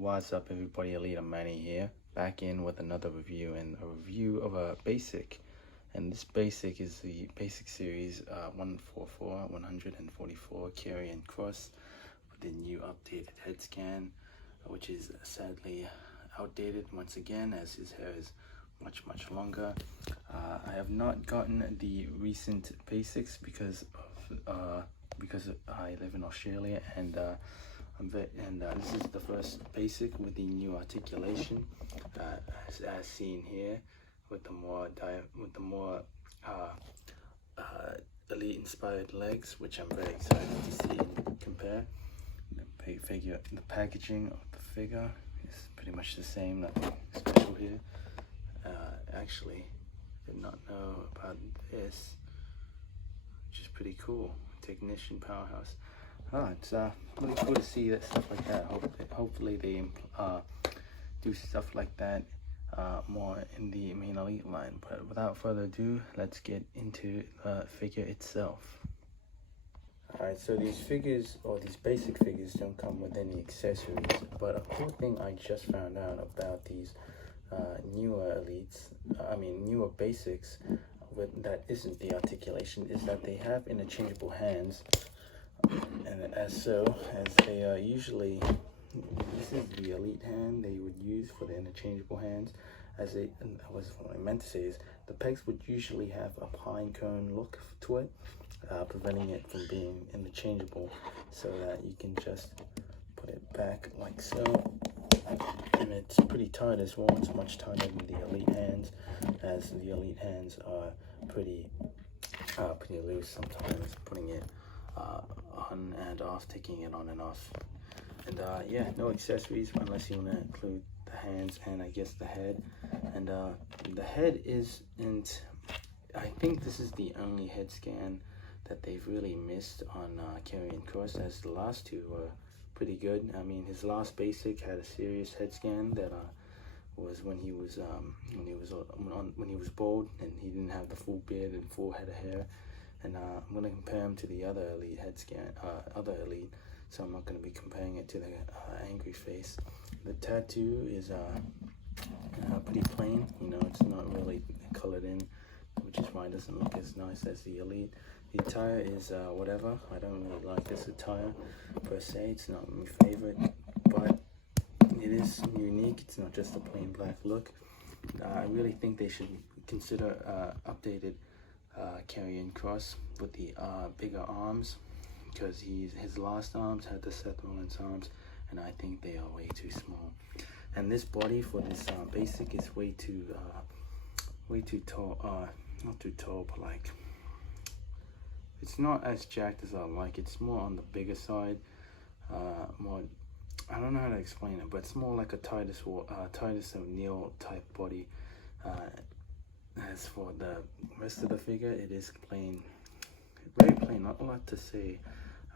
What's up, everybody? Elite Manny here, back in with another review, and a review of a basic. And this basic is the basic series 144 Karrion Kross with the new updated head scan, which is sadly outdated once again, as his hair is much longer. I have not gotten the recent basics because I live in Australia, and this is the first basic with the new articulation, as seen here, with the more elite inspired legs, which I'm very excited to see and compare. The packaging of the figure is pretty much the same, nothing special here. Actually, did not know about this, which is pretty cool. Technician powerhouse. It's really cool to see that stuff like that. Hopefully they do stuff like that more in the main elite line. But without further ado, let's get into the figure itself. Alright, so these figures, or these basic figures, don't come with any accessories. But a cool thing I just found out about these newer basics that isn't the articulation is that they have interchangeable hands. And as they are usually, this is the elite hand they would use for the interchangeable hands. What I meant to say is the pegs would usually have a pine cone look to it, preventing it from being interchangeable, so that you can just put it back like so. And it's pretty tight as well. It's much tighter than the elite hands, as the elite hands are pretty loose sometimes, putting it on and off, taking it on and off. And yeah, no accessories unless you want to include the hands and I guess the head. And the head isn't, I think this is the only head scan that they've really missed on Karrion Kross, as the last two were pretty good. I mean, his last basic had a serious head scan that was when he was bald and he didn't have the full beard and full head of hair. And I'm going to compare him to the other elite head scan, so I'm not going to be comparing it to the angry face. The tattoo is pretty plain, it's not really colored in, which is why it doesn't look as nice as the elite. The attire is whatever. I don't really like this attire per se. It's not my favorite, but it is unique. It's not just a plain black look. I really think they should consider updated Karrion Kross with the bigger arms, because his last arms had the Seth Rollins arms, and I think they are way too small. And this body for this basic is way too tall. Not too tall, but like, it's not as jacked as I like. It's more on the bigger side. More, I don't know how to explain it, but it's more like a Titus O'Neil type body. As for the rest of the figure, it is plain, very plain. Not a lot to say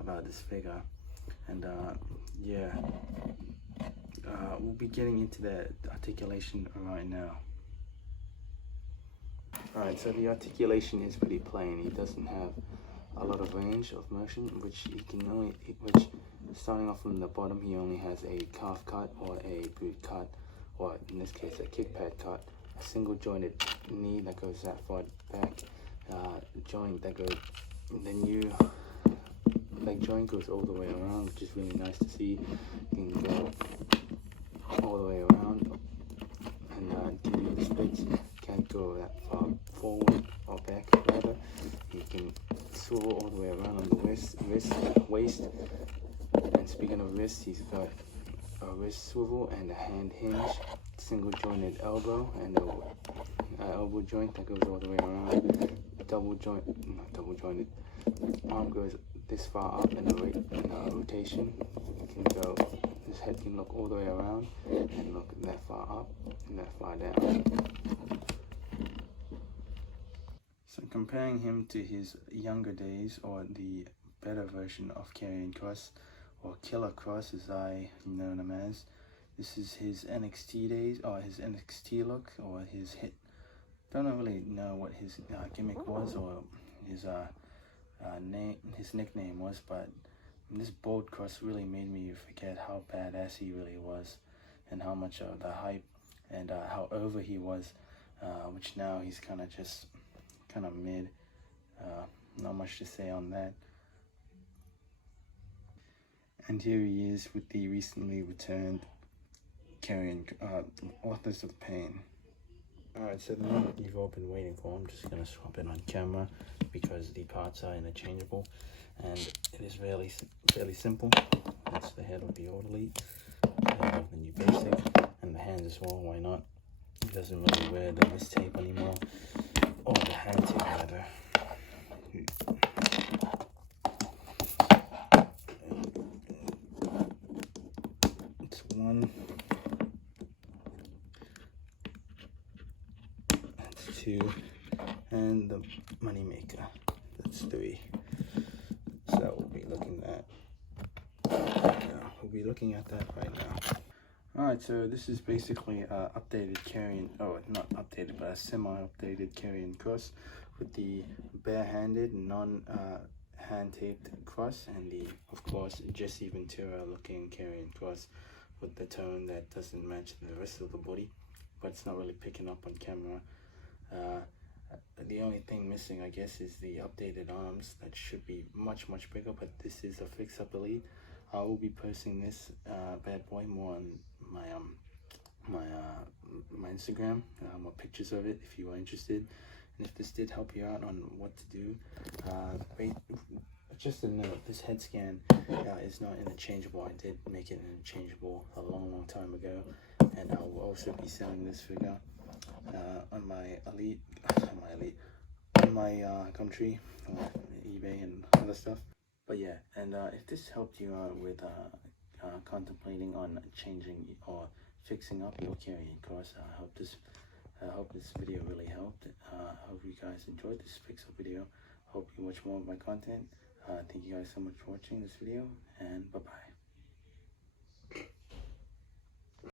about this figure. And yeah, we'll be getting into the articulation right now. Alright, so the articulation is pretty plain. He doesn't have a lot of range of motion, which starting off from the bottom, he only has a calf cut or a boot cut, or in this case a kick pad cut, a single jointed knee that goes that far back, joint that goes, the new leg joint goes all the way around, which is really nice to see. You can go all the way around, and give you the splits. Can't go that far forward or back, rather. You can swivel all the way around on the waist. And speaking of wrist, he's got a wrist swivel and a hand hinge, single jointed elbow, and a elbow joint that goes all the way around. Not double jointed. Arm goes this far up in a rotation. His head can look all the way around and look that far up and that far down. So comparing him to his younger days, or the better version of Karrion Kross, or Killer Kross as I know him as, this is his NXT days, or his NXT look, or his hit. Don't really know what his gimmick was, or his nickname was, but this bold Kross really made me forget how badass he really was. and how much of the hype and how over he was, which now he's kind of just kind of mid. Not much to say on that. And here he is with the recently returned Karrion, Authors of Pain. Alright, so the moment you've all been waiting for, I'm just going to swap it on camera because the parts are interchangeable and it is fairly simple. That's the head of the Old Elite, the head of the new Basic, and the hands as well, why not? It doesn't really wear the wrist tape anymore, or the hand tape rather. It's one. That's two. And the money maker. That's three. So we'll be looking at that right now. Alright, so this is basically updated Karrion, not updated, but a semi-updated Karrion Kross with the bare-handed, hand-taped Kross, and the, of course, Jesse Ventura looking Karrion Kross with the tone that doesn't match the rest of the body, but it's not really picking up on camera. The only thing missing, I guess, is the updated arms that should be much bigger, but this is a fix-up Elite. I will be posting this bad boy more on my Instagram, more pictures of it if you are interested. And if this did help you out on what to do, just a note, this head scan is not interchangeable. I did make it interchangeable a long time ago, and I will also be selling this figure on my Gumtree, eBay, and other stuff. But yeah, and if this helped you out with contemplating on changing or fixing up your Karrion Kross, I hope this video really helped. I hope you guys enjoyed this fix-up video. Hope you watch more of my content. Thank you guys so much for watching this video, and bye-bye.